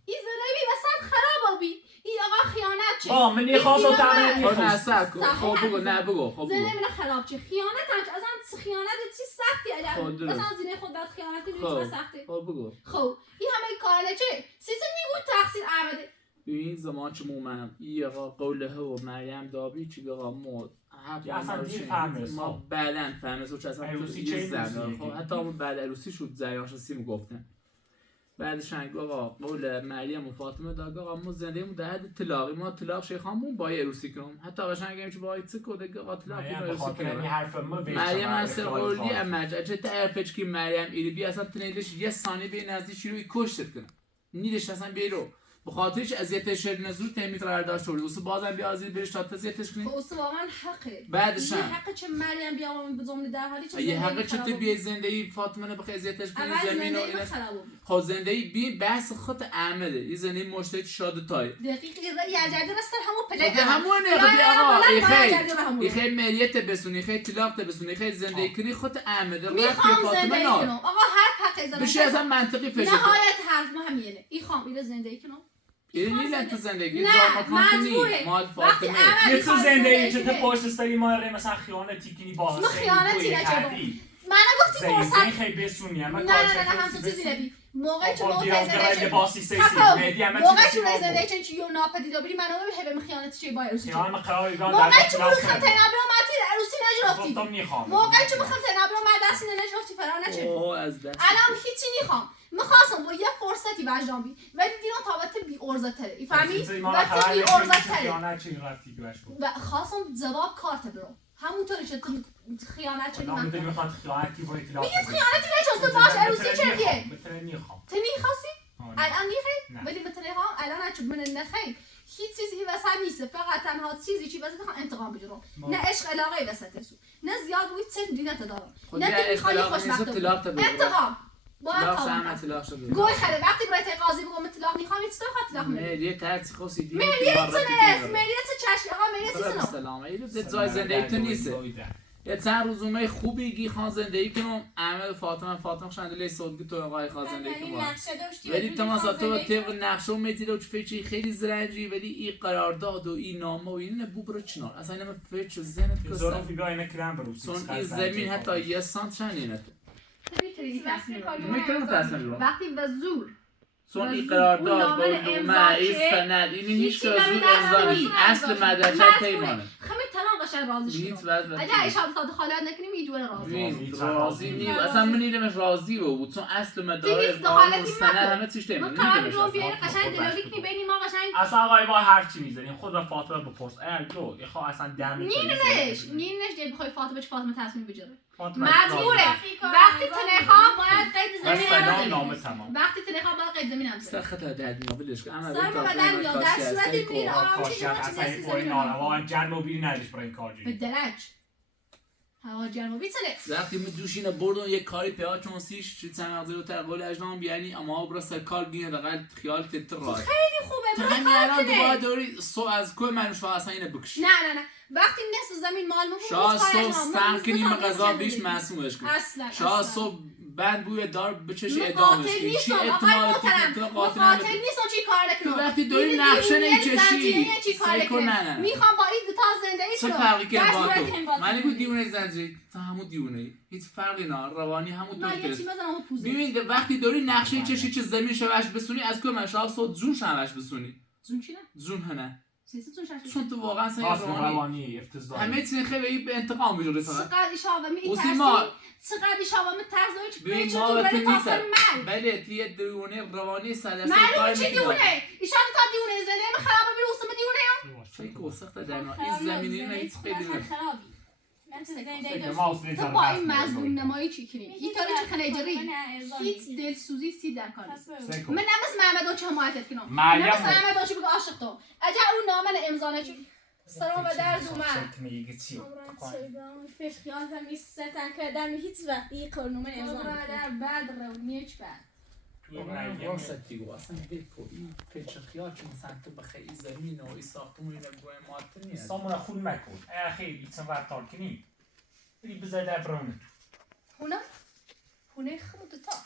این زندگی وسط خراب بی این آقا خیانت چه من یه خواست و تعمل خب نه سکو خب بگو نه بگو خب زندگی بگو من خراب چه خیانت هم اصلا خیانت چی سختی اگر مثلا زینه خود بعد خیانت کنی چه سخته خب بگو خب این همه کاره چه سیسه نیگو تقصیر احمده این زمان چه مومم ای آقا قوله و مریم دابی چی آقا مود اصلا دیر فهمه ما بعداً فهمه چه اصلا عروسی یه چه زن خب حتی همون بعد عروسی شد زیانش سیم گفتن بعدش انگو آقا قول مریم و فاطمه داگ آقا ما زندگیمون در حد طلاقی ما طلاق شیخامون با عروسی کنم حتی قشنگ میگم چه با چه کد آقا طلاق عروسی کنم مریم اصل قولی امج اجت عرفش که مریم ایری بی اصلا تنیلش یه ثانیه به نزدیک روی کشت کنه نیدش اصلا بیرو بخاطرش اذیتش نزور تمیت قرار داشت و بازم بیا ازید برش تا اذیتش کنی خب واقعا حقه بعدش یه حق چه مریم بیام به زمین در حالی چه یه حق چه تو بی زندگی فاطمه بخی اذیتش کنی زمین و اینا خب زندگی بی بحث خود عمله یه زندگی مشترک شاد تای دقیقاً یه جدی راستن همون پلی همونه خب آقا خیلی مریت بسونی خیلی طلاق بسونی خیلی زندگی کنی خود عمله میخوام زندگی کنم آقا هر حق زندگی بشه اصلا منطقی فکر نهایت حرف ما همینه ایخوام اینو زندگی کنم این نیلن تو زندگی نه مجبوره وقتی یه تو زندگی چه تو پشت سری ما مثلا خیانتی کنی با خیانتی نکردم من نگفتی زیدین فرصت خیلی بسونی اما نه همچون چیزی نبی موقعی که با ما دیران زندگی لباسی سیسی مهدی همه موقعی چیزی که زندگی چون چیو ناپدید بری من نمی‌هم خیانت چی با عروسی خیان قرار ایران موقعی که خم تنابی اومدی عروسی نجرفتی گفتم میخوام موقعی که خم تنابی اومد دستی نجرفتی فرار نشه اوه از دست الان هیچی میخواستم با یه فرصتی وجدان بی ولی دیران تابت بی ارزه تره فهمی؟ وقتی بی ارزه تره خیانت چی رفتی که بهش گفت خواستم جواب کارت برو همونطوری که تو خیانت چه من میگم میخواد خیانتی با اطلاع میگی خیانتی نشد تو باش عروسی چه میتونه میخوام تو میخواستی؟ الان میخوای؟ ولی مثلا ها الان هرچی من نخوای هیچ چیزی وسط نیست فقط تنها چیزی چی وسط انتقام بگیرم نه عشق علاقه وسط سو نه زیاد بود چه دینت دارم نه تو میخوای خوشبخت انتقام باید گوی خاله وقتی برای قاضی بگم اطلاق میخوام هیچ طرف اطلاق میگم مهریه ترسی خواستی دیگه مهریه چشم آقا مهریه چیزی سلام جای زندگی تو نیست یه چند روزومه خوبی گی خان زندگی کنم احمد فاطمه شندلی سودگی تو آقای خان زندگی کنم ولی تو مثلا تو طبق نقشه و متیده و فکری خیلی زرنجی ولی این قرارداد و این نامه و این بو برو چنار اصلا اینم فکر و ذهنت کسا زورم فیگا اینه کرم بروسی چون این زمین حتی یه سانت شنینه میتونم تصمیم وقتی به زور چون این قرارداد با نامه این سند این هیچ که زور امضا نیست اصل مدرسه پیمانه قشنگ راضی شدم اگه ایشان تا دخالت نکنیم یه جور راضی نیم اصلا من نیدمش راضی بود چون اصل مداره قانون سند همه چیش تیمه من قرار میگم بیاری قشنگ دلالی کنی بینی ما قشنگ اصلا آقای ما هر چی میزنیم خود را فاطمه بپرس جو یه خواه اصلا دمی نینش دیگه بخوای فاطمه تصمیم بگیره مجبوره وقتی تنخواه باید قید زمین وقتی تنخواه باید قید زمین هم سر خطا درد میاد ولش کن اما سر بدن یا در صورتی بیر آرام چیزی اصلا این پوری ناروا گرم و بیری ندیش برای این کار به درج هوا گرم و بیتنه وقتی من دوشینه بردون یک کاری پیاد چون سیش چه چند مغزی رو تقبل اجنام بیانی اما برا سر کار گینه دقیقا خیال تتر راه خیلی خوبه همین الان دوباره دوری سو از کوه من شما اصلا اینه بکش نه وقتی نصف زمین مال بود شاید صبح سم کنیم غذا بیش معصومش کن شاید صبح بند بوی دار بچشی ادامش کن چی احتمال تو قاتل نیستم چی کار نکنم تو وقتی دوری نقشه نمیکشی سیکو نه میخوام با این دوتا زندگی چه فرقی کرد با تو من نگو دیونه زنجی تو همون دیونه هیچ فرقی نه روانی همون تو ببین وقتی دوری نقشه چشی چه زمین شوش بسونی از کوه من شاید صبح جون شوش بسونی جون چی نه جون هنه چون تو واقعا سن روانی افتضاحی همه چیز خیلی به انتقام میجوره فقط چقدر اشابه می چقدر اشابه می ترزوی چه ببین ما وقتی نیستم بله توی دیونه روانی سلسله کار چی دیونه ایشان تا دیونه زنده من خرابه بی اوسم دیونه یا فکر وسخت در ما این زمینی نه هیچ خیلی تو با این مظلوم نمایی چی کنی این کاری چه خنیجری هیچ دلسوزی سی در کاری من نمیست محمد آچه حمایتت کنم نمیست محمد آچه بگه عاشق تو اجا اون نامن امضا نچون سرم و درد اومد فش خیال هم ستن کردن هیچ وقت این کارنامه امضا در بعد رو نیچ بعد واسط دیگه اصلا بکو این فکر خیال چون مثلا تو بخیلی زمین و این ساختمون اینو گوه مات نیست سامون خود مکن خیلی ایتسن ورطار کنی بری بذار در برونه تو هونه خمود تا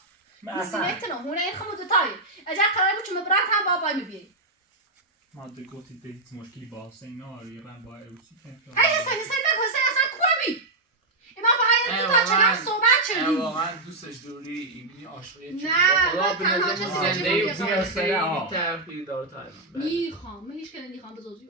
میزینیتنو هونه خمود تایی اجا قرار بود چون مبرات هم بابای میبیری ما دو گوتی دیت مشکلی با حسین ناری رن با عروسی کنم ای حسین نکن حسین اصلا خوبی اینا فقط دو تا چنم صحبت شدی واقعا دوستش دوری ایبینی عاشقیه چی نه تنها چیزی زندگی خیلی تغییر داره تا الان میخوام من هیچ کنه نیخوام به زوزیو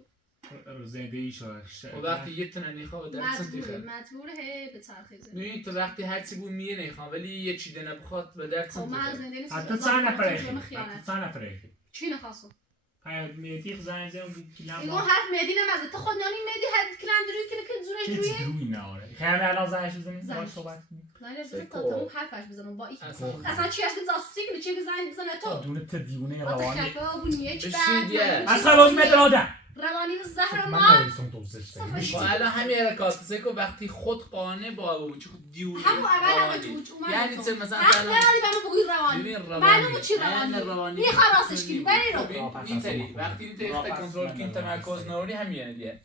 زندگی شده و وقتی یه تنه نیخواه در سنتی مجبوره به چرخی زندگی ببین تو وقتی هر چی بود میه نیخوام ولی یه چی ده نبخواد به در سنتی حتی چند نفره چی نخواستم مهدی زنجه بود کلام اینو حرف مهدی نمازه تو خود نانی مهدی حد کلام دروی که زورش رویه چه روی نه آره خیلی الان زنش بزنیم باهاش صحبت کنیم نه تا اون حرفش بزنم با این اصلا چی اصلا جاسوسی کنه چی زنگ بزنه تو دونه تا دیونه روانی خفا و نیچ بعد اصلا لازم نداره روانی و زهر ما با الان همین حرکات که وقتی خود قانه با وجود دیونه همون اول هم تو یعنی چه مثلا الان بگوی روانی معلومه چی روانی میخواد راستش کنی بری رو اینطوری وقتی اینطوری کنترل کنی تمرکز نوری همینه دیگه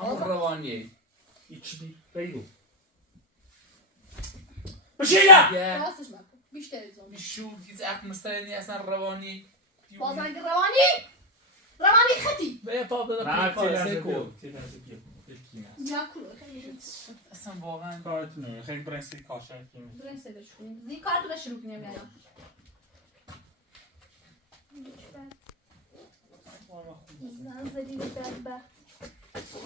همون روانیه هیچی بری رو بشیده راستش مکن بیشتر زمان شو هیچ عقل مستقلی اصلا روانی بازنگ روانی خطی به پا بده پا سکو یکی نه یا کلو خیلی اصلا واقعا کارتونه خیلی برنسی کاشر کنیم بریم سرش کنیم زی کارتو شروع کنیم الان زن زدید بدبخت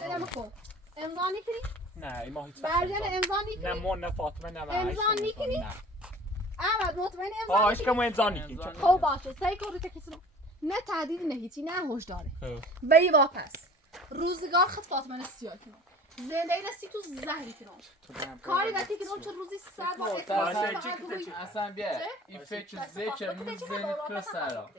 برم خب امضا میکنی؟ نه این ما هیچ برجن امضا نه میکنی؟ من نه فاطمه نه امضا میکنی؟ نه احمد مطمئن امضا آه میکنی؟ اشکم امضا نیکی خب باشه سعی کن رو کسی رو نه تهدید نه هیچی نه هشداره خب بی واپس روزگار خط فاطمه نه سیاه کنم زندگی نسی تو زهری کنم کاری وقتی کنم چه روزی سر با اصلا بیا این فکر زیچه میزنید کسرا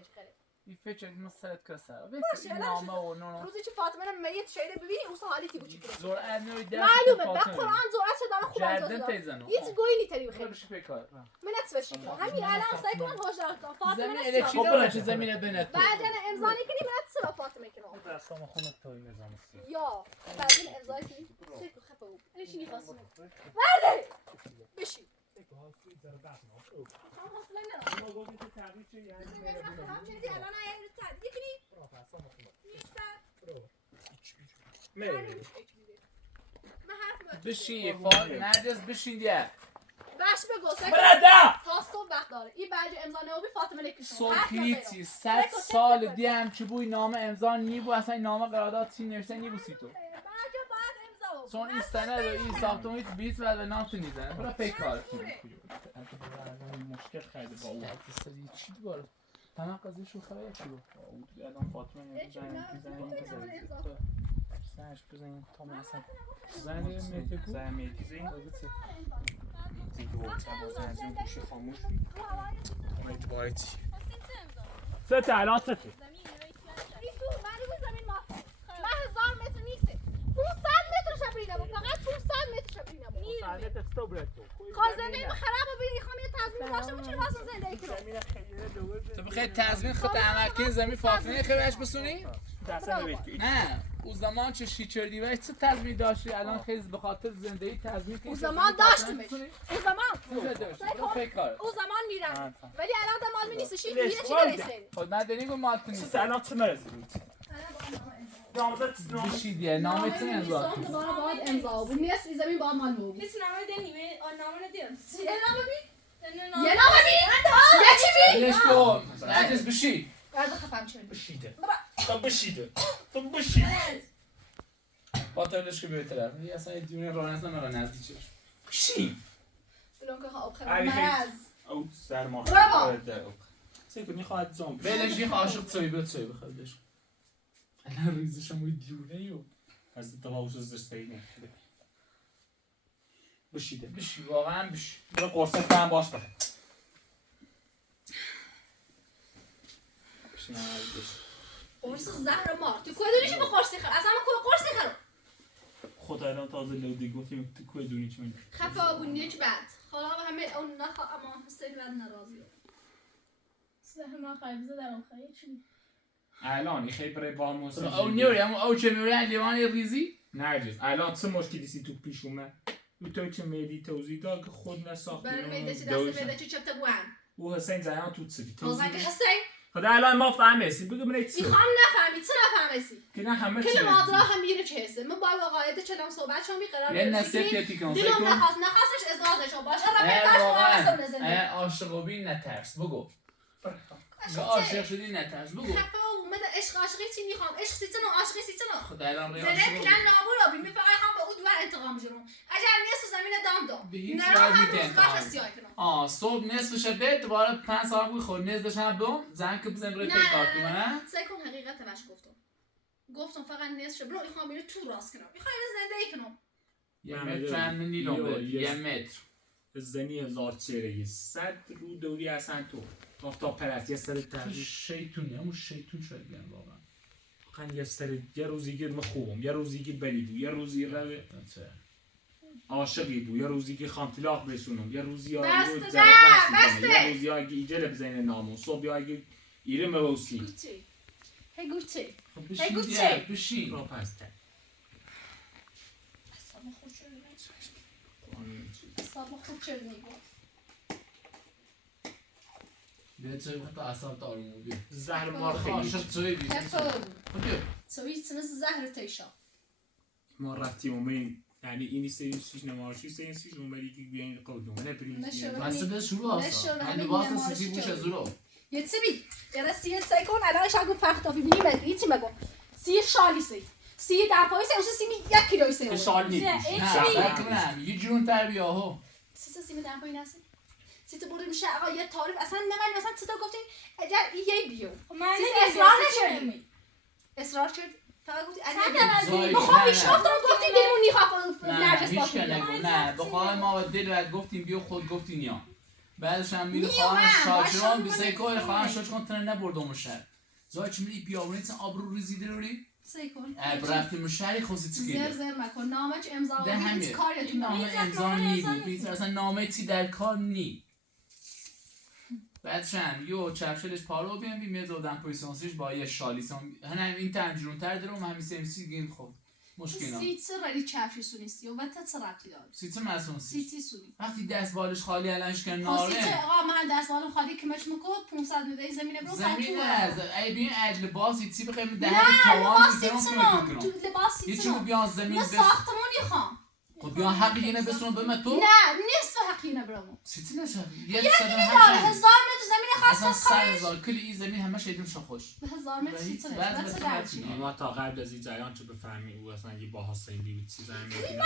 این فکر مسلط کسرا این نامه و نونو روزی که فاطمه میت شیره ببینی اون حالی تی بچی کنه زور نوی دست معلومه به قرآن زورت داره خوب جردن انجام تیزنو هیچ گویی نیتری بخیر بخیر پیکار من نتوشی کنم همین الان سعی کنم هشدار کنم فاطمه زمین نسیاه الکتریکی داره چه زمین بنت بعدن امضا نکنی من نتسا فاطمه کنم دستام خونه توی نظام یا بعدن امضا کنی سیکو خفه بود ایشی نیخواستم برده بشی هم حاصله بشین نرجس بشین دیگه باش بگو برده تا صبح وقت داره این برج امضا نهوبی فاطمه نکشون صبحیتی 100 سال دیگه هم چه بوی نامه امضا نیبو اصلا این نامه قرارداد سی نوشته نیبو سی تو برج باید امضا چون این سنه رو این ساختمونیت بیت و به نام تو نیزنه برای پیکار کنی مشکل خیلی با او سری چی دوباره تمام قضیه شو خبر چی رو او الان فاطمه بزنیم سرش بزنیم تا مثلا زنگ میتکو زن میتیزیم دیگه وقتا با زنزیم گوشی خاموش بید اعتباری چی سته الان سته من 1000 متر نیسته 500 متر شبرینه بود فقط 500 متر شبرینه بود زندگی خراب و بینی خواهم یه تضمین داشته بود چرا واسه زندگی کنم تو بخیر تضمین خود عملکی زمین فاطمه خیلی بهش بسونی؟ نه اون زمان چه شیچر دیوش چه تضمین داشتی الان خیلی به خاطر زندگی تضمین کنی اون زمان داشتمش اون زمان اون زمان میرم ولی الان دمال می نیستشی میره چی درسته خود نداری گو مالت نیست الان چه مرزی بود بشی دیگه نامت چه امضا کنی دوباره باید امضا بود نیست این زمین باید مال بود Biz name de nime, name ne diyorsun? یه نامه بی Senin یه نامه بی یه چی بی بلش کن نرجس بشی بعد خفم چه بشیده تو بشیده تو بشیده فاطمهش که به طرف یه اصلا دیونه رانت نمیره نزدیکش بشی بلون که خواب خیلی مرز او سرما برو سیکو میخواد زوم بلش یه عاشق توی به توی بخوادش الان ریزش هم دیونه یو از دلاوش از دستایی بشیده بشی واقعا بشی برو قرصه کنم باش بخیر بشی قرص زهر مار تو کدومش به قرصی خر از همه قرصی خر خدا الان تازه لودی گفتیم تو کدومی چی میگی خفا بود نیک بعد خدا همه اون نخوا اما حسین بعد ناراضی Səhmə xayibizə də oxuyur. Çünki الان خیلی برای با موسیقی او نیوری اما او چه میوری لیوان ریزی نرجس الان چه مشکلی سی تو پیش اومد تو چه میدی توضیح داد که خود نساختی بر میده چه دست میده چه چپت بوام او حسین زیان تو چی توضیح حسین خدا الان ما فهمیسی بگو من چی میخوام نفهمی چه نفهمیسی که نه همه چی کل ماجرا هم میره چه حسه من باید واقعیت چلم صحبت شما قرار یه برسیم نصیحتی کن دلم نخواستش ازدواجشون باشه را بهتاش واقعا زندگی عاشق بی نترس بگو عاشق شدی نترس بگو خفه و اومده عشق عاشقی چی میخوام عشق سی چنو عاشقی سی چنو خدا الان زنه عاشق پلان نابورا بی میفقای هم با او دوار انتقام جرم اگر نیست زمین دام دام به هیچ نه هم وجهی روزگار انتقام. سیاه کنم صبح نصف شده دوباره 5 ساعت بوی خود نصف شب دوم زن که بزن روی پیکار تو نه سعی کن حقیقت وش گفتم فقط نصف شب برو میخوام میره تو راست کنم میخوام زندگی کنم یه متر چند نیلون یه متر زنی هزار چهره 100 رو دوری اصلا تو آفتاب پرست یه سر تو تغییر شیطونی همون شیطون شاید بیان واقعا خن یه سر یه روزی که مخوم یه روزی که بلی بود یه روزی رو عاشقی بود یه روزی که خانتلاق بسونم یه روزی یه روزی اگه ایجل بزنه نامو صبح اگه ایره موسی گوچی هی گوچی بشین گوچی. دیگه بشین را پسته اصلا خود شد اصلا خود شد نیگو بیا چه بخواه تا اصلا تا آرومو بیا زهر مار خیلی عاشق توی بیا کفا بیا سوی سنس زهر تیشا ما رفتیم اومدیم یعنی اینی سیش نمایشی سیش اومدی که بیاین قودوم نه پریمیتی بس به شروع هستم یعنی واسه سی بوش زورو Yetsebi. Era si sekon الان شاگو فخت آفی میمد هیچی مگو. سی شالی سی. سی در پای سی سی می 1 کیلو سی. که شال نیست نه یه جون تربیه ها سی در پای نسی. سی تو بردیم میشه آقا یه تعریف اصلا نمیدونم مثلا چطور گفتین اگر یه بیو. من اصرار نکردی. اصرار کرد. فقط گفتی اگه میخوام پیشرفت رو گفتی دلمون میخواد نرجس باشه. نه بخوام ما دل بعد گفتیم بیو خود گفتی نیا. بعدش هم میره خواهن شاچران بیسه کار خواهن شاچران تنه نبردم شهر زای چی میری بیابونی تن آبرو ریزیده روی سیکون رفتیم شهری خوزی تکیده زر مکن نامش امضا ده هیچ کاری تو نامه امضا نی بود اصلا نامه تی در کار نی بعدش هم یو چپشلش پارو بیم بیم زودن پویسانسیش با یه شالیسان هنم این تنجرون تر دارم همین سمسی گیم خود مشکل سیتس رلی چپشی سونیستی و تا چرابتی داره سیتس مسون سیتی سونی وقتی دست بالش خالی الانش کن ناره سیت آقا من دست بالم خالی کمش میکرد 500 میده زمینه برو زمین از ای ببین ادل باسی تی بخوام ده توان توان تو لباس یه سیت چیزی بیان زمین نه ساختمونی خوام خب بیان حقی اینه بسون به من تو نه نصف حقی نبرم سیتی نشه یه داره 1000 متر زمین اصلا خاص خاص 1000 کلی این زمین همه شیدیم خوش 1000 متر سیت نه ما تا قبل از این جریان چه بفهمی او اصلا یه با حسین بیوت چیزا میبینه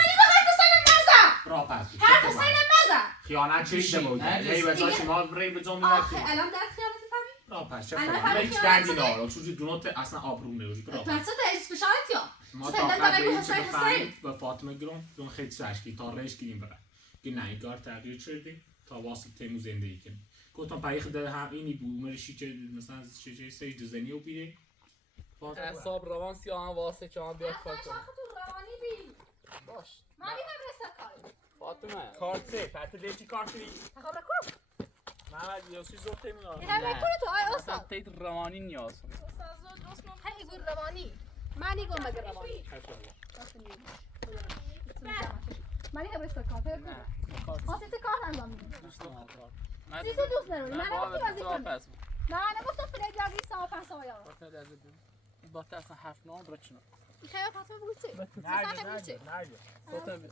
را پس هر حسین مزه خیانت چه بود ای بذاش ما ری به جام آخه الان در خیانت فهمی را پس چه هیچ دردی نداره چون دونات اصلا آبرو نمیری را پس ده اسپشالت یا ما تا قبل از این حسین با فاطمه گرام دون خیلی سرشکی تا ریش گیریم بره که نایگار تغییر شده تا واسه تمو زندگی کنیم گفتم پایخ ده هم اینی بود مرشی که مثلا چه سیج دزنی و بیره حساب روان سیاه واسه که آن بیاد کار کنه روانی بی باش من میگم رسد کاری فاطمه کارت سه پاتو دیتی کارت نی خبر کو محمد یوسی زوته میاد این همه کنه تو آی اصلا استاد تیت روانی نیاز استاد دوست من هی گور روانی معنی گم مگه روانی معنی هم رسد کار پیدا واسه کار انجام میدم دوست ندارم چیزی دوست نداری من نگفتی بازی کنی پس نه نگفتم پلی جوی ساعت 5 آیا با تا اصلا حرف نام برچنا خیلی فاطمه بگو چی فاطمه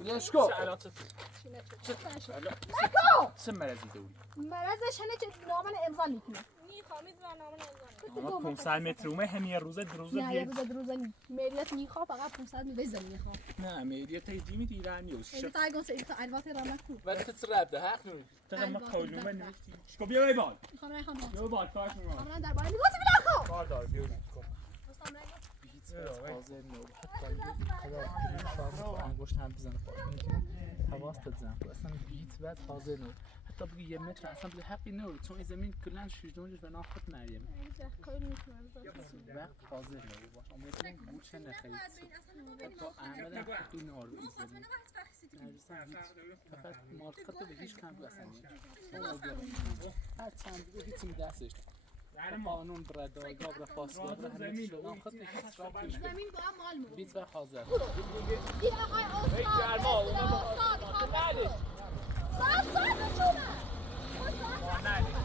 بلش کو چه مرضی داری مرضش اینه که نامن امضا میکنه میخوامید برنامه نمیذارم اما 500 متر اومه همین روز نه یه روز مریت میخواد فقط 500 میده زمین میخواد نه میریت ایدی می دیرن نیوش این تا اگه سه تا البته رامکو ولی تو رب ده حق نمی تا ما کولوم نمیشتی شکو بیا بای بال میخوام بیا بال کارت میکنم من در بالا میگم بلا خو کار دار بیا حاضر نور حتی انگشت هم بزنه حواس بزنه اصلا بیت بعد حاضر نور حتی بگی یه متر اصلا به حقی نور چون این زمین کلا شیردونش به نام خود مریم وقت حاضر نور باش امیدوارم بوچه نخرید حتی احمد هم حقی نور به این زمین فقط مارکت به هیچ کم اصلا هر چند دیگه هیچی دستش قانون برای گابر پاسگاه همه چیز رو خود هیچ وقت نمیشه زمین با هم مال مو بیت و حاضر این آقای استاد استاد